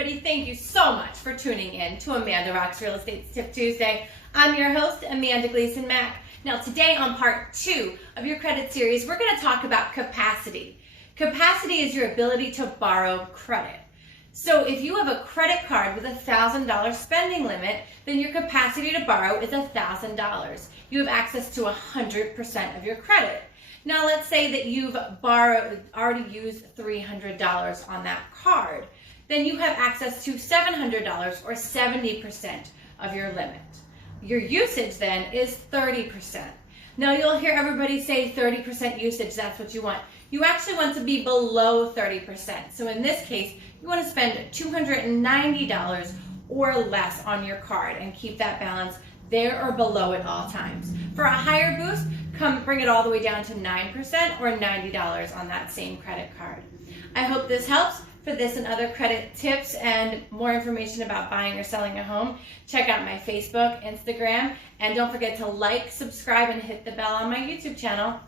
everybody. Thank you so much for tuning in to Amanda Rocks Real Estate Tip Tuesday. I'm your host, Amanda Gleason Mack. Now today on part 2 of your credit series, we're going to talk about capacity. Capacity is your ability to borrow credit. So if you have a credit card with a $1,000 spending limit, then your capacity to borrow is $1,000. You have access to 100% of your credit. Now let's say that you've already used $300 on that card. Then you have access to $700 or 70% of your limit. Your usage then is 30%. Now you'll hear everybody say 30% usage, that's what you want. You actually want to be below 30%. So in this case, you want to spend $290 or less on your card and keep that balance there or below at all times. For a higher boost, bring it all the way down to 9% or $90 on that same credit card. I hope this helps. For this and other credit tips and more information about buying or selling a home, check out my Facebook, Instagram, and don't forget to like, subscribe, and hit the bell on my YouTube channel.